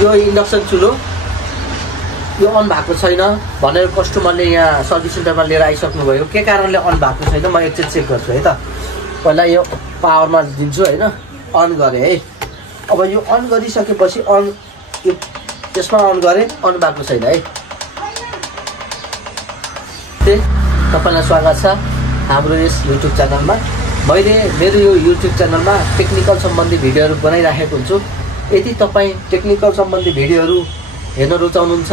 यो इन्डक्सन चुलो यो अन भएको छैन भनेर कस्टमरले यहाँ सर्भिस सेन्टरमा लिएर आइसक्नुभयो के कारणले अन भएको छैन म एकचोटि चेक गर्छु है त पहिला यो पावरमा दिन्छु हैन अन गरे है अब यो अन गरिसकेपछि अन यो त्यसमा अन गरे अन भएको छैन है तपाईलाई स्वागत छ हाम्रो यस युट्युब च्यानलमा मैले मेरो यो युट्युब च्यानलमा टेक्निकल सम्बन्धी भिडियोहरू बनाइराखेको हुन्छु यदि तपाई टेक्निकल सम्बन्धी भिडियोहरू हेर्न रुचाउनुहुन्छ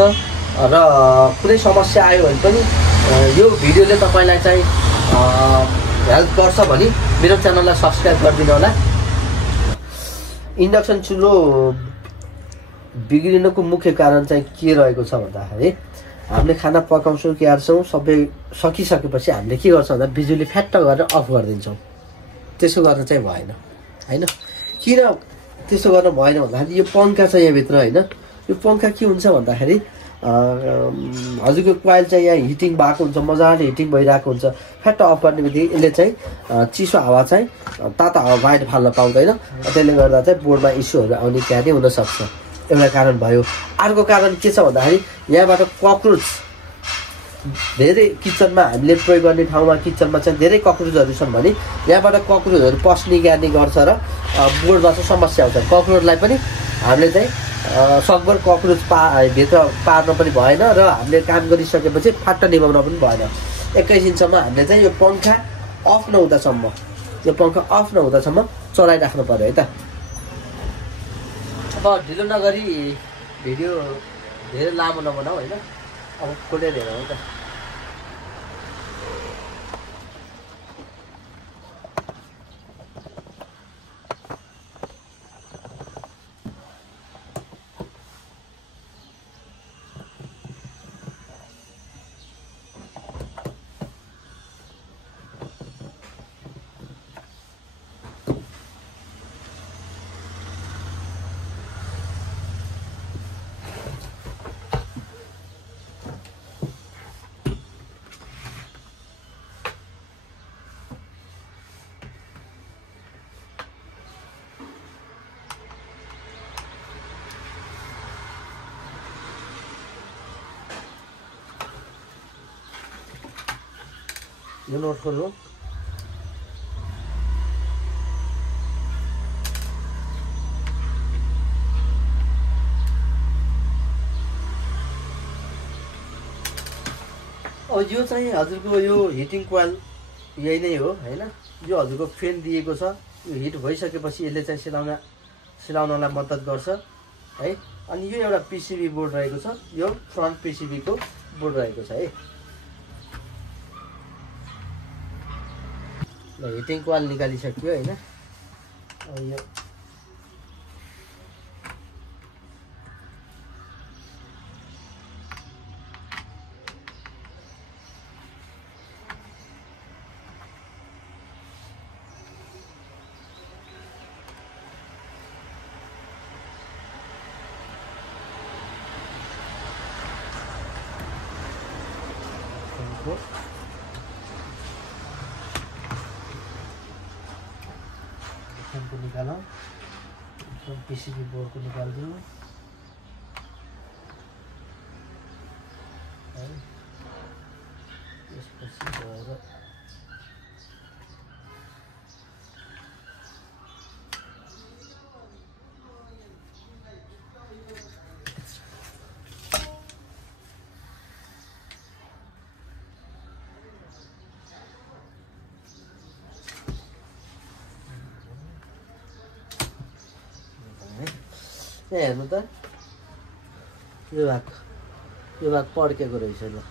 र कुनै समस्या आयो भने पनि यो भिडियोले तपाईलाई चाहिँ हेल्प गर्छ भने मेरो च्यानललाई सब्स्क्राइब गरिदिनु होला इन्डक्सन चुलो बिग्रिनुको मुख्य कारण चाहिँ के रहेको छ भन्दाखेरि हामीले खाना पकाउँछौँ क्यार्छौँ सबै सकिसकेपछि हामीले के गर्छौँ भन्दा बिजुली फ्याट्ट गरेर अफ गरिदिन्छौँ त्यसो गर्न चाहिँ भएन हैन किन त्यसो गर्न भएन भन्दाखेरि यो पंखा छ यहाँ भित्र हैन यो पंखा के हुन्छ भन्दाखेरि हजुरको कोइल चाहिँ यहाँ हिटिङ भएको हुन्छ मजाले हिटिङ भइरहेको हुन्छ फ्याट्ट अफ गर्ने बित्तिकै यसले चाहिँ चिसो हावा चाहिँ तातो हावा बाहिर फाल्न पाउँदैन त्यसले गर्दा चाहिँ बोर्डमा इस्युहरू आउने इत्यादि हुन सक्छ एउटा कारण भयो अर्को कारण के छ भन्दाखेरि यहाँबाट ककरोच धेरै किचनमा हामीले प्रयोग गर्ने ठाउँमा किचनमा चाहिँ धेरै ककरोचहरू छन् भने यहाँबाट ककरोचहरू पस्ने गर्ने गर्छ र बोर्डमा चाहिँ समस्या आउँछ ककरोचलाई पनि हामीले चाहिँ सकभर ककरोच भित्र पार्न पनि भएन र हामीले काम गरिसकेपछि फाट्ट निभाउन पनि भएन एकैछिनसम्म हामीले चाहिँ यो पंखा अफ नहुँदासम्म चलाइराख्नु पर्यो है त अब ढिलो नगरी भिडियो धेरै लामो नबनाऊ हैन अब खोलेर हेरौँ है त यो नोट खोल्नु अब यो चाहिँ हजुरको यो हिटिङ कोइल यही नै हो हैन यो हजुरको फ्यान दिएको छ यो हिट भइसकेपछि यसले चाहिँ सिलाउनलाई मद्दत गर्छ है अनि यो एउटा पीसीबी बोर्ड रहेको छ यो फ्रन्ट पीसीबी को बोर्ड रहेको छ है हिटिङ कोइल निकालिसक्यो हैन अब यो को निकालौँ पीसीबी बोर्ड को निकालिदिउँ है त्यसपछि गएर हेर्नु त यो भाग पड्केको रहेछ ल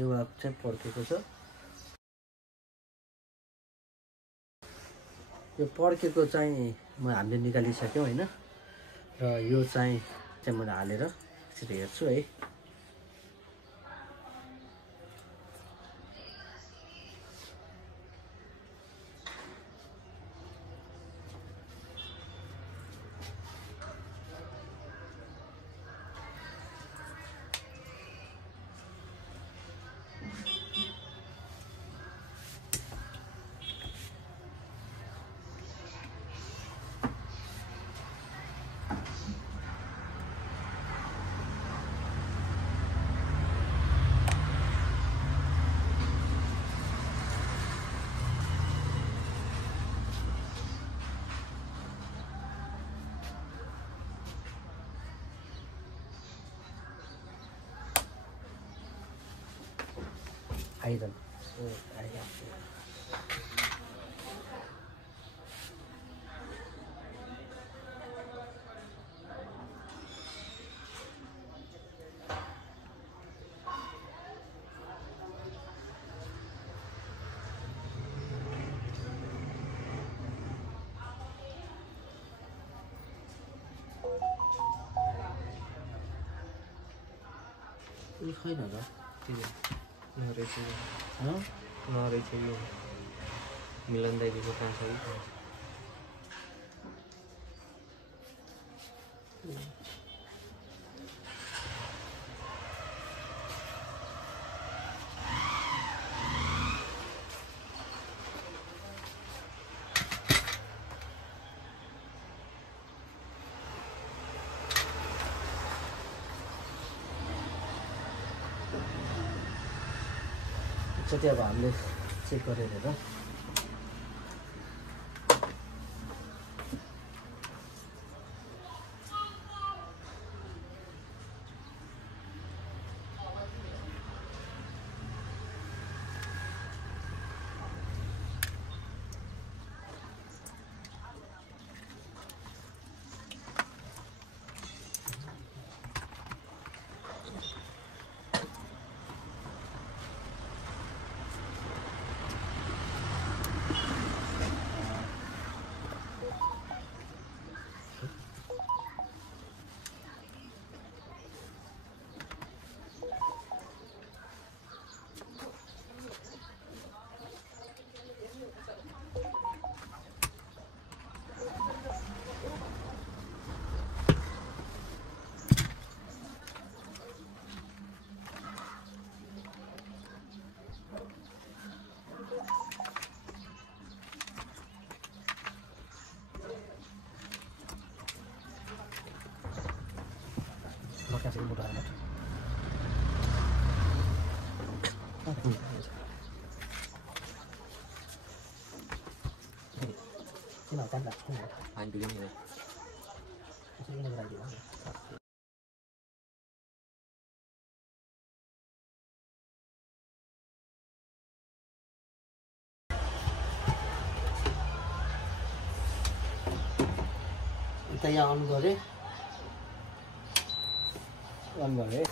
यो भाग चाहिँ पड्केको छ यो पड्केको चाहिँ हामीले निकालिसक्यौँ हैन र यो चाहिँ मैले हालेर यसरी हेर्छु है आइरन छैन र नरहेछ यो मिलन दाइको कहाँ छ जति अब हामीले चेक गरेर हेर kasih mudah amat. Cái nào tan đặt không được. Anh cứ như này. Cái này là gì đó. Kita yang on gare. On gare.